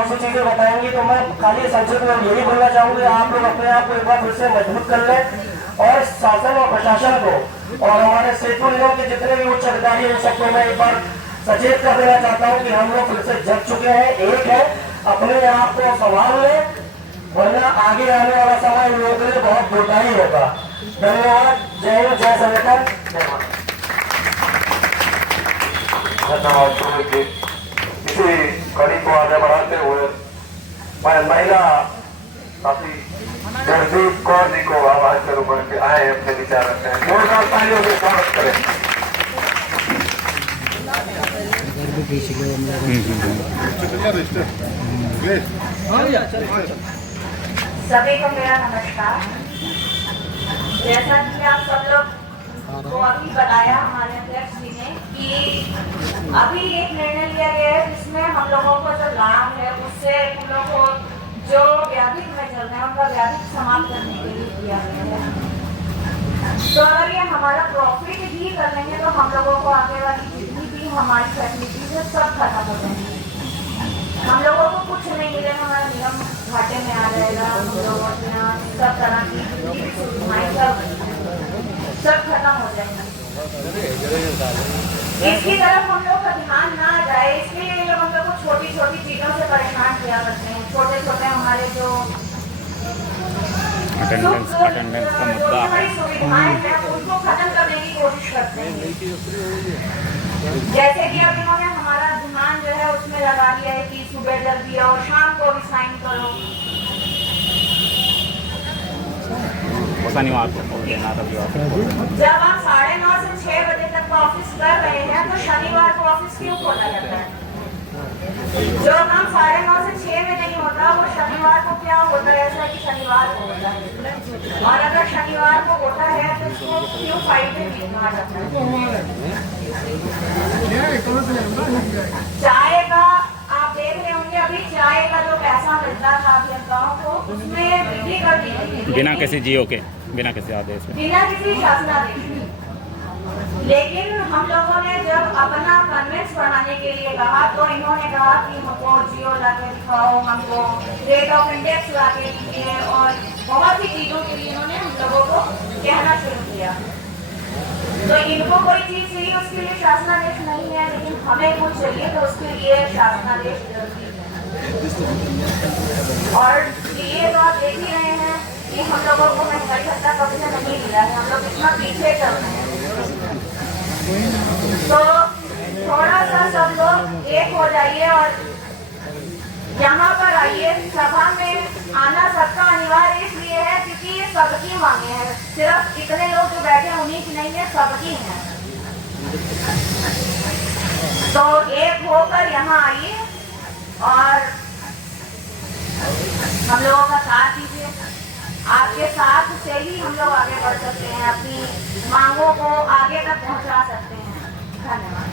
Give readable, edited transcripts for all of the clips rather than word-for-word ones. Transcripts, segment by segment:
बहुत सी चीजें बताएंगी, तो मैं खाली संक्षिप्त में यही बोलना चाहूंगी, आप लोग अपने आप को एक बार फिर से मजबूत कर लें और शासन और प्रशासन को और हमारे सेतु निगम के जितने भी उच्च अधिकारी हैं सबको मैं एक बार सचेत कर देना चाहता हूँ कि हम लोग फिर से जग चुके हैं। एक है, अपने आप को संभाल लें, वरना आगे आने वाला समय इन लोगों के लिए बहुत दुखदायी होगा। धन्यवाद। जय हिंद, जय संविधान, जय माता। धन्यवाद। इसी कड़ी को आगे बढ़ाते हुए मैं महिला साथी जगदीप कौर जी को आवाज के रूप में आए अपने विचार रखते हैं। जोरदार तालियों से स्वागत करें। सभी को मेरा नमस्कार। जैसा कि आप सब लोग को अभी बताया हमारे अध्यक्ष जी ने कि अभी एक निर्णय लिया गया है जिसमें हम लोगों को जो लाभ है उससे हम लोगों को जो व्याधिक में चल रहे हैं उनका व्याधिक समाप्त करने के लिए किया गया है। तो अगर ये हमारा प्रॉफिट ही कर लेंगे तो हम लोगों को आगे वाली जितनी भी हमारी फैसिलिटीज है सब खत्म हो जाएंगी। हम लोगों को कुछ नहीं मिलेगा, हमारा निगम घाटे में आ जाएगा। हम लोग अपना सब तरह की जितनी भी सुविधाएं सब खत्म हो जाएंगी। इसकी तरफ हम लोग का ध्यान ना जाए, इसलिए ये लोग हम लोग को छोटी छोटी चीजों से परेशान किया करते हैं। छोटे छोटे हमारे जो अटेंडेंस का मुद्दा है, सुविधाएं हैं उनको खत्म करने की कोशिश करते हैं। जैसे कि अब इन्होंने हमारा ध्यान जो है उसमें लगा दिया है कि सुबह जल्दी और शाम को भी साइन करो। शनिवार को देना रविवार को। जब आप 9:30 से 6 बजे तक ऑफिस कर रहे हैं तो शनिवार को ऑफिस क्यों खोला जाता है? जो काम 9:30 से 6 में नहीं होता वो शनिवार को क्या होता है? ऐसा कि शनिवार को होता है, और अगर शनिवार को होता है तो इसको क्यों फाइल में लिखा जाता है? चाय का आप देख रहे होंगे, अभी चाय का जो पैसा मिलता था अभियंताओं को उसमें वृद्धि कर दी गई बिना किसी जीओ के, बिना किसी आदेश में, बिना किसी शासनादेश। लेकिन हम लोगों ने जब अपना कन्वेंस बढ़ाने के लिए कहा तो इन्होंने कहा कि हमको जियो लाके दिखाओ, हमको रेट ऑफ इंडेक्स लाके दीजिए, और बहुत सी चीजों के लिए इन्होंने हम लोगों को कहना शुरू किया। तो इनको कोई चीज चाहिए उसके लिए शासनादेश नहीं है, लेकिन हमें कुछ चाहिए तो उसके लिए शासनादेश जरूरी है। और ये तो आप देख ही रहे हैं कि हम लोगों को महंगाई भत्ता कभी से नहीं मिला है, हम लोग इतना पीछे चल रहे हैं। तो थोड़ा सा सब लोग एक हो जाइए और यहाँ पर आइए। सभा में आना सबका अनिवार्य इसलिए है क्योंकि ये सबकी मांगे हैं, सिर्फ इतने लोग जो बैठे हैं उन्हीं की नहीं है, सबकी हैं। तो एक होकर यहाँ आइए और हम लोगों का साथ दीजिए। आपके साथ से ही हम लोग आगे बढ़ सकते हैं, अपनी मांगों को आगे तक पहुंचा सकते हैं। धन्यवाद।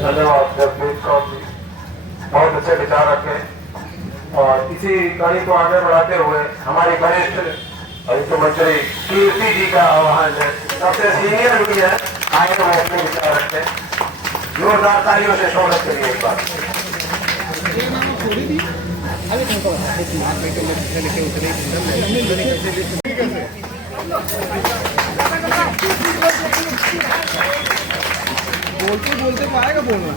धन्यवाद जगदीप कौर जी, बहुत अच्छे विचार रखे। और इसी कड़ी को आगे बढ़ाते हुए हमारी वरिष्ठ वित्त मंत्री कीर्ति जी का आह्वान है, सबसे सीनियर भी है, आए तो वो अपने विचार रखते हैं। जोरदार तालियों से स्वागत करिए एक बार। बोलते पाएगा बोलना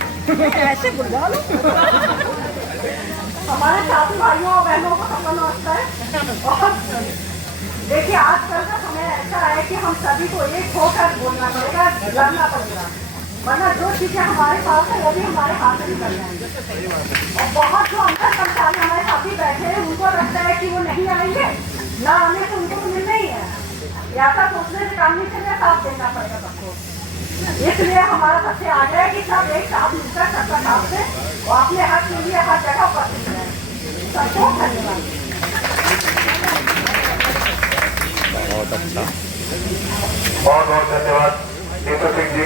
ऐसे बुलवा लो। हमारे साथी भाइयों और बहनों को सबका नमस्कार है। और देखिए आजकल का समय ऐसा है कि हम सभी को एक होकर बोलना पड़ेगा, लड़ना पड़ेगा, वरना जो चीजें हमारे पास है वो भी हमारे हाथ से निकल जाएंगे। और बहुत जो अंदर कर्मचारी हमारे साथी बैठे हैं उनको लगता है कि वो नहीं आएंगे, ना आने से उनको मिलना ही है, या तो सोचने से काम नहीं चलेगा, साथ देना पड़ेगा सबको। इसलिए हमारा सबसे आगे है कि सब एक साथ मिलकर सबका साथ से और अपने हक के लिए हर जगह उपस्थित है। सबको धन्यवाद। बहुत अच्छा, बहुत बहुत धन्यवाद दीपक सिंह जी।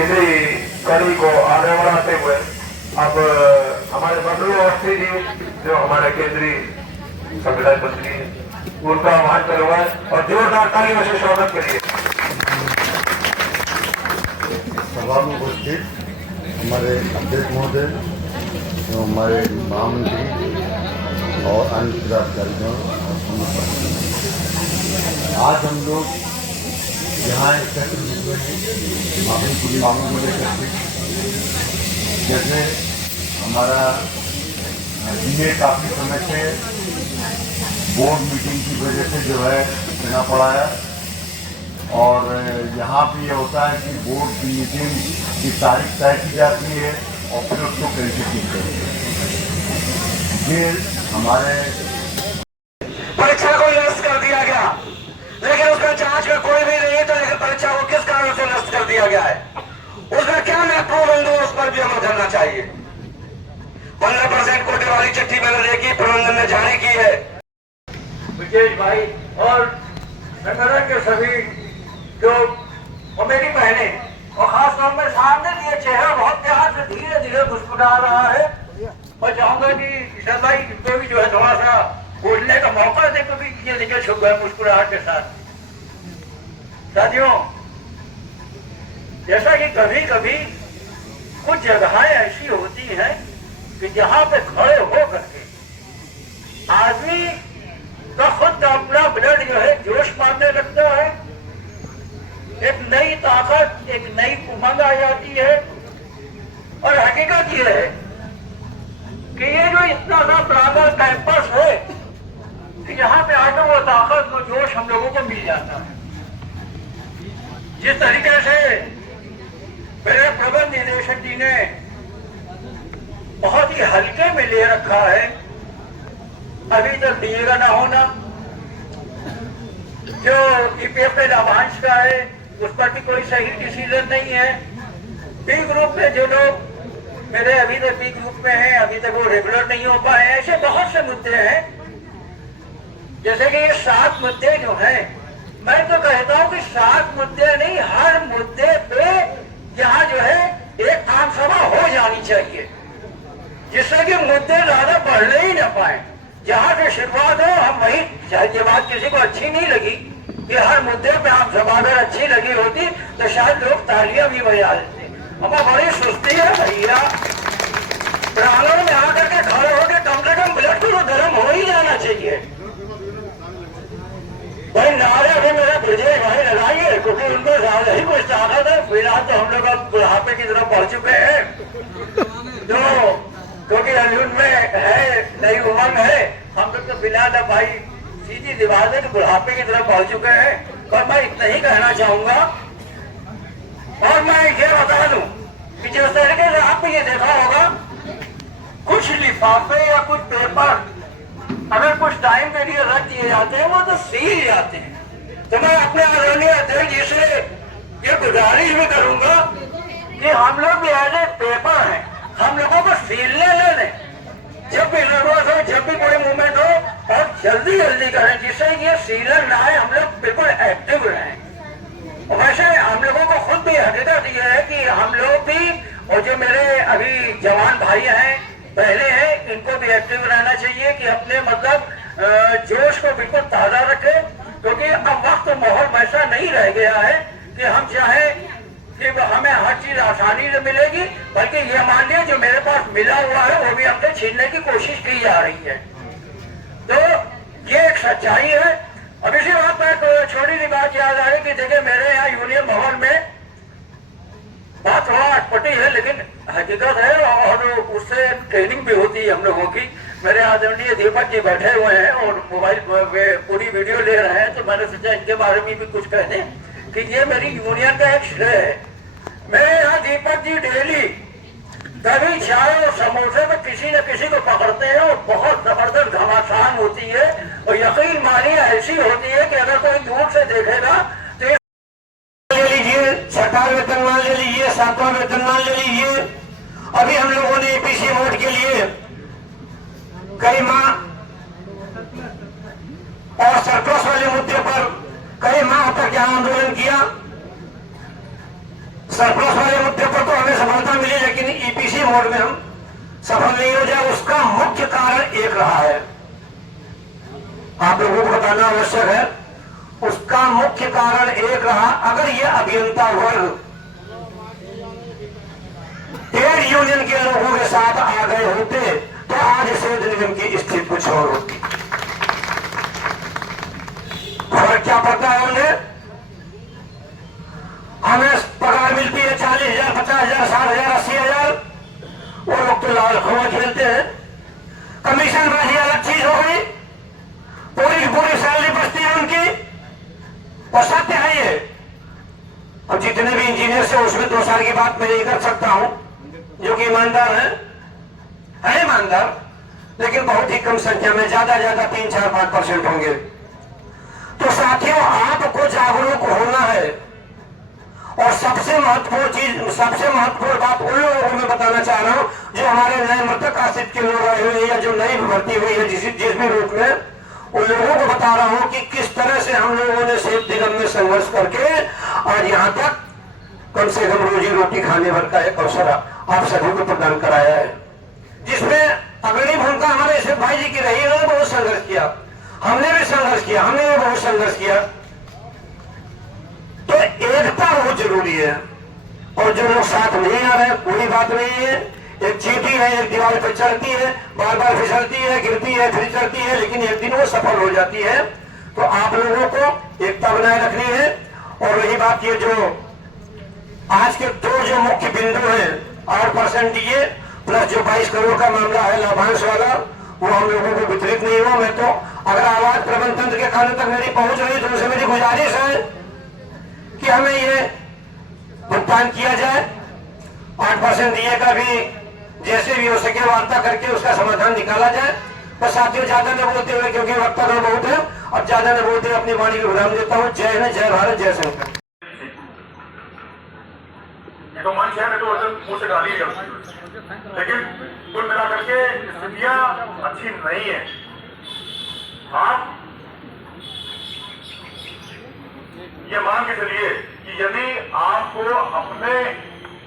इसी कड़ी को आगे बढ़ाते हुए अब हमारे बबलू अवस्थी जी जो हमारे केंद्रीय संविधान मंत्री हैं उनका आह्वान करूंगा और जोरदार तालियों से स्वागत करिए। सभा में उपस्थित हमारे अध्यक्ष महोदय एवं हमारे महामंत्री और अन्य पदाधिकारियों, आज हम लोग यहाँ एकत्रित हुए हैं अपनी पूरी मांगों को लेकर के। जैसे हमारा जिन्हें काफ़ी समय से बोर्ड मीटिंग की वजह से जो है देना पड़ा है, और यहाँ भी ये होता है कि बोर्ड की मीटिंग की तारीख तय की जाती है और फिर उसको कैंसिल करते हैं। ये हमारे परीक्षा को नष्ट कर दिया गया, लेकिन उसका जांच का कोई भी नहीं है। तो लेकिन परीक्षा को किस कारण से नष्ट कर दिया गया है, उसका क्या महत्वपूर्ण बिंदु, उस पर भी अमल करना चाहिए। 15% कोटे वाली चिट्ठी मैंने देखी, प्रबंधन ने जारी की है। विशेष भाई और संगठन के सभी जो कमेटी बहने और खास तौर पर सामने दिए चेहरा बहुत प्यार से धीरे धीरे मुस्कुरा रहा है। मैं चाहूंगा कि ईशा भाई इनको भी जो है थोड़ा सा बोलने का मौका दे, क्योंकि ये देखिए छुप गए मुस्कुराहट के साथ। साथियों, जैसा कि कभी कभी कुछ जगहें ऐसी होती हैं कि जहां पे खड़े हो करके आदमी का खुद अपना ब्लड जो है जोश मारने लगता है, एक नई ताकत, एक नई उमंग आ जाती है। और हकीकत ये है कि ये जो इतना सा बड़ा कैंपस है कि यहाँ पे आकर वो ताकत, वो जोश हम लोगों को मिल जाता है। जिस तरीके से मेरे प्रबंध निदेशक जी ने बहुत ही हल्के में ले रखा है, अभी तक डीए का ना होना, जो ईपीएफ के लाभांश का है उस पर भी कोई सही डिसीजन नहीं है। बी ग्रुप में जो लोग मेरे अभी तक बी ग्रुप में हैं, अभी तक वो रेगुलर नहीं हो पाए हैं। ऐसे बहुत से मुद्दे हैं, जैसे कि ये 7 मुद्दे जो हैं, मैं तो कहता हूं कि 7 मुद्दे नहीं, हर मुद्दे पे यहाँ जो है एक आम सभा हो जानी चाहिए, जिससे कि मुद्दे ज्यादा बढ़ने ही न पाए। जहाँ से शुरुआत हो हम वही, शायद ये बात किसी को अच्छी नहीं लगी कि हर मुद्दे पे आम सभा अगर अच्छी लगी होती तो शायद लोग तालियां भी बजा देते। हमें बड़ी सुस्ती है भैया, प्रांगण में आकर के खड़े होकर कम से कम ब्लड को तो गर्म हो ही जाना चाहिए। भाई नारे भी मेरे विजय भाई लगाइए, क्योंकि उनको ज्यादा ही कुछ ताकत है। फिलहाल तो हम लोग अब बुढ़ापे की तरफ बढ़ चुके हैं, तो क्योंकि अर्जुन में है नई उमंग है, हम लोग तो फिलहाल अब भाई सीधी दीवार में बुढ़ापे की तरफ बढ़ चुके हैं। पर मैं इतना ही कहना चाहूंगा, और मैं ये बता दूं कि जिस तरीके से आपने ये देखा होगा, कुछ लिफाफे या कुछ पेपर अगर कुछ टाइम के लिए रख दिए जाते हैं, वो तो सील जाते हैं। तो मैं अपने आदरणीय अध्यक्ष जी से ये गुजारिश भी करूंगा कि हम लोग भी ऐसे पेपर हैं, हम लोगों को सीलने ले लें, जब भी जरूरत हो, जब भी कोई मूवमेंट हो, और जल्दी जल्दी करें, जिससे ये सीलर ना आए, हम लोग बिल्कुल एक्टिव रहें। और वैसे हम लोगों को खुद भी हकीकत ये है कि हम लोग भी, और जो मेरे अभी जवान भाई हैं, पहले हैं, इनको भी एक्टिव रहना चाहिए कि अपने मतलब जोश को बिल्कुल ताजा रखें, क्योंकि अब वक्त माहौल वैसा नहीं रह गया है कि हम चाहें कि हमें हर चीज आसानी से मिलेगी, बल्कि ये मान लिया जो मेरे पास मिला हुआ है वो भी हमसे छीनने की कोशिश की जा रही है। तो ये एक सच्चाई है। अब इसी बात पर छोटी सी बात याद आ रही कि देखिए मेरे यहाँ यूनियन भवन में बात थोड़ा अटपटी है, लेकिन हकीकत है, और उससे ट्रेनिंग भी होती है हम लोगों की। मेरे आदरणीय दीपक जी बैठे हुए हैं और मोबाइल पे पूरी वीडियो ले रहे हैं, तो मैंने सोचा इनके बारे में भी कुछ कह दें कि ये मेरी यूनियन का एक श्रेय है। मेरे यहाँ दीपक जी डेली कभी चाय और समोसे में किसी न किसी को पकड़ते हैं, और बहुत जबरदस्त घमासान होती है, और यकीन मानिए ऐसी होती है कि अगर कोई दूर से देखेगा तो ले लीजिए, सरकार वेतनमान ले लीजिए, 7वां वेतनमान ले लीजिए। अभी हम लोगों ने एपीसी वोट के लिए कई माह और सरप्लस वाले मुद्दे पर कई माह तक यहाँ आंदोलन किया। सरप्लस वाले मुद्दे पर तो हमें सफलता मिली, लेकिन ईपीसी मोड में हम सफल नहीं हो जाए। उसका मुख्य कारण एक रहा है, आप लोगों को बताना आवश्यक है। उसका मुख्य कारण एक रहा, अगर ये अभियंता वर्ग ट्रेड यूनियन के लोगों के साथ आ गए होते तो आज सेठ निगम की स्थिति कुछ और होती। फर्क क्या पड़ता है? हमें पगार मिलती है 40,000, 50,000, 60,000, 80,000। वो लोग तो लाल खोआ खेलते हैं। कमीशन बाजी अलग चीज हो गई, पूरी की पूरी सैलरी बचती है उनकी। और सत्य है ये। अब जितने भी इंजीनियर से उसमें 2 साल की बात मैं नहीं कर सकता हूं, जो कि ईमानदार है ईमानदार, लेकिन बहुत ही कम संख्या में, ज्यादा 3, 4, 5% होंगे। तो साथियों, आपको जागरूक होना है। और सबसे महत्वपूर्ण बात उन लोगों को मैं बताना चाह रहा हूं जो हमारे नए मृतक आश्रित के लोग आए हुए हैं या जो नई भर्ती हुई है जिस भी रूप में, उन लोगों को बता रहा हूं कि किस तरह से हम लोगों ने सेठ निगम में संघर्ष करके आज यहां तक कम से कम रोजी रोटी खाने भर का एक अवसर आप सभी को प्रदान कराया है, जिसमें अग्रणी भूमिका हमारे सेठ भाई जी की रही है। उन्होंने बहुत संघर्ष किया, हमने भी संघर्ष किया, हमने भी बहुत संघर्ष किया। तो एकता बहुत जरूरी है। और जो लोग साथ नहीं आ रहे, कोई बात नहीं है। एक चींटी है, एक दीवार पर चढ़ती है, बार बार फिसलती है, गिरती है, फिर चढ़ती है, लेकिन एक दिन वो सफल हो जाती है। तो आप लोगों को एकता बनाए रखनी है। और रही बात ये जो आज के 2 जो मुख्य बिंदु हैं, 8% दिए प्लस जो 22 करोड़ का मामला है लाभांश वाला, वो हम लोगों को वितरित नहीं हुआ। मैं तो अगर आवाज प्रबंध तंत्र के खाने तक मेरी पहुंच रही तो उनसे मेरी गुजारिश है कि हमें ये भुगतान किया जाए। 8% दिए का भी जैसे भी हो सके वार्ता करके उसका समाधान निकाला जाए। बस साथियों, ज्यादा न बोलते हुए, क्योंकि वक्त तो बहुत है, और ज्यादा न बोलते हुए अपनी वाणी को विराम देता हूँ। जय हिंद, जय भारत, जय शंकर। ये तो मंच है, मैं तो मुंह से गाली है, लेकिन कुल मिलाकर के स्थितियां अच्छी नहीं है। आप ये मान के चलिए कि यदि आपको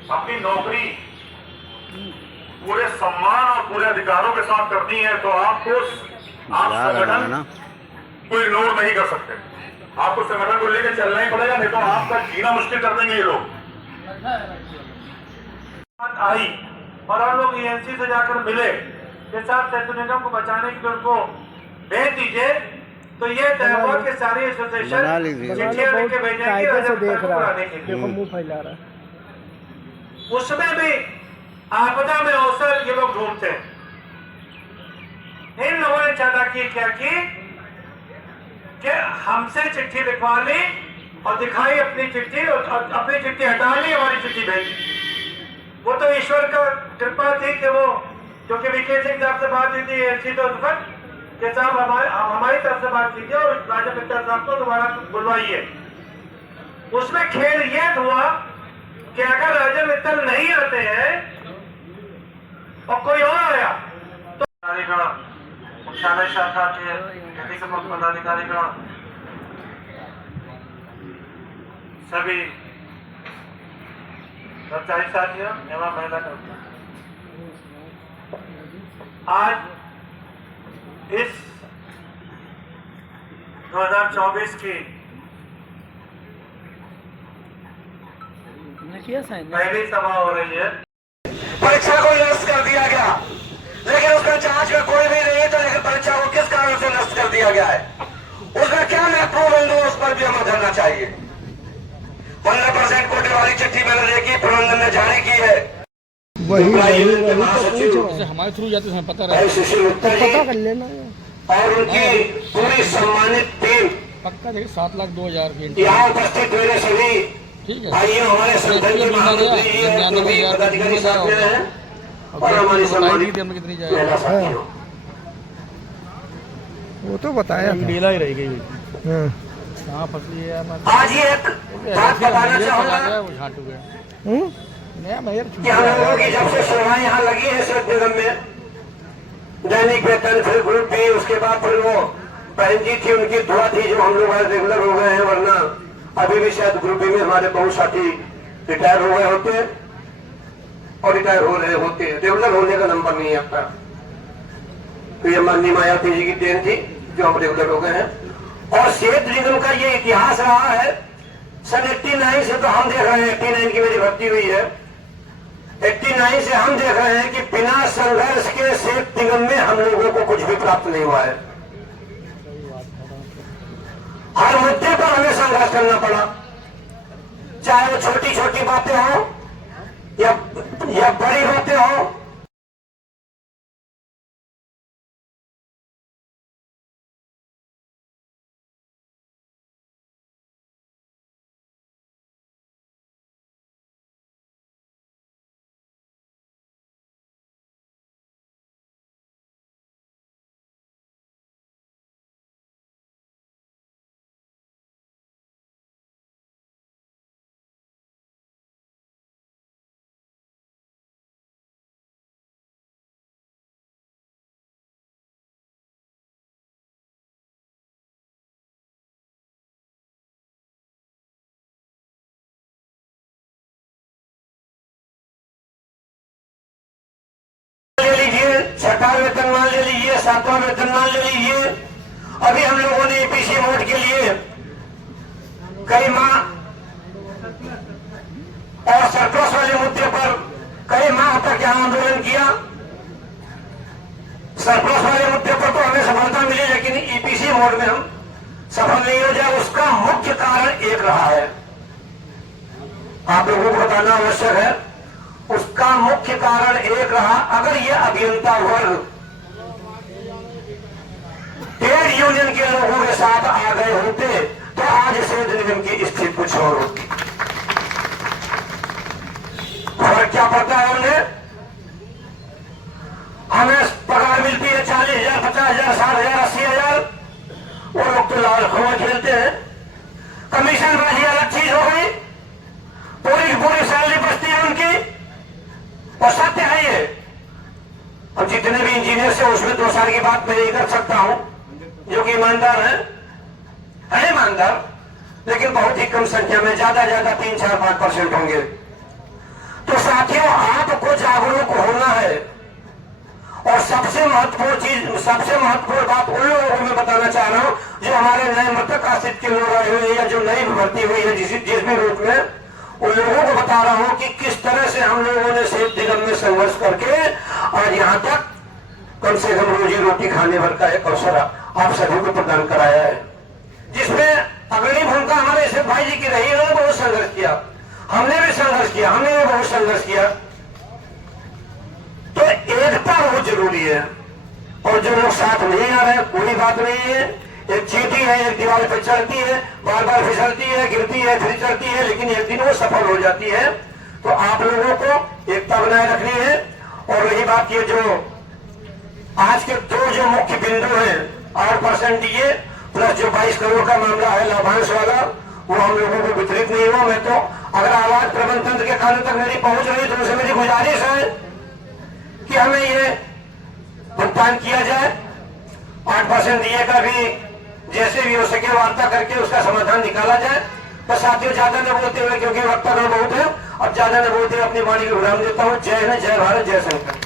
अपनी नौकरी पूरे सम्मान और पूरे अधिकारों के साथ करनी है तो आप संगठन को इग्नोर नहीं कर सकते। आपको संगठन को लेकर चलना ही पड़ेगा, नहीं तो आपका जीना मुश्किल कर देंगे ये लोग। आई और हम लोग ENC से जाकर मिले कि साहब सेतु निगम को बचाने के लिए उनको भेज दीजिए। तो ये तय हुआ कि सारी एसोसिएशन चिट्ठियां लिख के भेजेंगे। देखो मुंह फैला रहा है। उसमें भी आपदा में अवसर ये लोग ढूंढते हैं। इन लोगों ने चालाकी क्या की कि हमसे चिट्ठी लिखवा ली और दिखाई अपनी चिट्ठी, और अपनी चिट्ठी हटा ली, हमारी चिट्ठी भेजी। वो तो ईश्वर का कृपा थी कि वो, क्योंकि वीके सिंह साहब से बात हुई थी ENC तो कि साहब हमारी तरफ से बात कीजिए और राजा मित्तल साहब को दोबारा बुलवाइए। उसमें खेल ये हुआ कि अगर राजा मित्तल नहीं आते हैं और कोई और आया तो मुख्यालय शाखा के पदाधिकारीगण सभी कर्मचारी साथियों एवं महिला कर्मचारी आज इस 2024 की पहली सभा हो रही है। परीक्षा को नष्ट कर दिया गया, लेकिन उसका जांच में कोई भी नहीं है। तो लेकिन परीक्षा को किस कारण से नष्ट कर दिया गया है, उसका क्या महत्वपूर्ण बिंदु, उस पर भी हमें ध्यान चाहिए। 15% कोटे वाली चिट्ठी मैंने देखी, प्रबंधन ने जारी की है। हमारे थ्रू जाते हैं, पता पता कर लेना। और उनकी पूरी सम्मानित टीम पक्का देखिए 7,02,000 की यहाँ उपस्थित मेरे सभी ठीक है भाइयों, हमारे संगठन के महामंत्री पदाधिकारी साथ में हैं और हमारी सम्मानित कितनी महिला साथी हो। वो तो बताया ढीला ही रह गई। कहाँ फंसी है आज ये एक बात बताना चाहूंगा कि हम लोगों की जब से सेवाएं यहाँ लगी है सेठ निगम में, दैनिक वेतन, फिर ग्रुप बी, उसके बाद फिर वो बहन जी थी, उनकी दुआ थी, जो हम लोग आज रेगुलर हो गए हैं। वरना अभी भी शायद ग्रुप बी में हमारे बहुत साथी रिटायर हो गए होते हैं और रिटायर हो रहे होते हैं। रेगुलर होने का नंबर नहीं आता। तो ये माननीय मायावती जी की देन थी जो हम रेगुलर हो गए हैं। और सेठ निगम का ये इतिहास रहा है। सन 89 से तो हम देख रहे हैं, 89 की मेरी भर्ती हुई है। 89 से हम देख रहे हैं कि बिना संघर्ष के शेख निगम में हम लोगों को कुछ भी प्राप्त नहीं हुआ है। हर मुद्दे पर हमें संघर्ष करना पड़ा, चाहे वो छोटी छोटी बातें हो या बड़ी बातें हो। छठा वेतनमान ले लीजिए, सातवां वेतनमान ले लीजिए। अभी हम लोगों ने एपीसी मोड के लिए कई माह और सरप्लस वाले मुद्दे पर कई माह तक यहाँ आंदोलन किया। सरप्लस वाले मुद्दे पर तो हमें सफलता मिली, लेकिन ईपीसी मोड में हम सफल नहीं हो जाए। उसका मुख्य कारण एक रहा है, आप लोगों को बताना आवश्यक है। उसका मुख्य कारण एक रहा, अगर ये अभियंता वर्ग ट्रेड यूनियन के लोगों के साथ आ गए होते तो आज शेड निगम की स्थिति कुछ और होती। फर्क क्या पड़ता है? हमें पगार मिलती है 40,000, 50,000, 60,000, 80,000। वो लोग तो लाल खवा खेलते हैं। कमीशन बाजी अलग चीज हो गई, पूरी की पूरी सैलरी बचती है उनकी। और सत्य है ये। अब जितने भी इंजीनियर से उसमें 2 साल की बात मैं नहीं कर सकता हूं, जो कि ईमानदार है ईमानदार, लेकिन बहुत ही कम संख्या में, ज्यादा 3, 4, 5% होंगे। तो साथियों, आपको जागरूक होना है। और सबसे महत्वपूर्ण बात उन लोगों को मैं बताना चाह रहा हूं जो हमारे नए मृतक आश्रित के लोग आए हुए या जो नई भर्ती हुई है जिस भी रूप में, उन लोगों को बता रहा हूं कि किस तरह से हम लोगों ने शेड निगम में संघर्ष करके और यहां तक कम से कम रोजी रोटी खाने भर का एक अवसर आप सभी को प्रदान कराया है, जिसमें अग्रणी भूमिका हमारे शेख भाई जी की रही। उन्होंने बहुत संघर्ष किया, हमने भी संघर्ष किया, हमने भी बहुत संघर्ष किया। तो एकता बहुत जरूरी है। और जो लोग साथ नहीं आ रहे, कोई बात नहीं है। एक चींटी है, एक दीवार पर चढ़ती है, बार बार फिसलती है, गिरती है, फिर चढ़ती है, लेकिन एक दिन वो सफल हो जाती है। तो आप लोगों को एकता बनाए रखनी है। और रही बात ये, जो आज के 2 जो मुख्य बिंदु हैं, 8% ये प्लस जो 22 करोड़ का मामला है लाभांश वाला, वो हम लोगों को वितरित नहीं हुआ। मैं तो अगर आवाज प्रबंध तंत्र के कानों तक मेरी पहुंच रही तो उनसे मेरी गुजारिश है कि हमें ये भुगतान किया जाए। 8% दिए का भी जैसे भी हो सके वार्ता करके उसका समाधान निकाला जाए। बस साथियों, ज्यादा न बोलते हुए, क्योंकि वक्ता बहुत है, अब ज्यादा न बोलते हुए अपनी वाणी को विराम देता हूँ। जय हिंद, जय भारत, जय शंकर।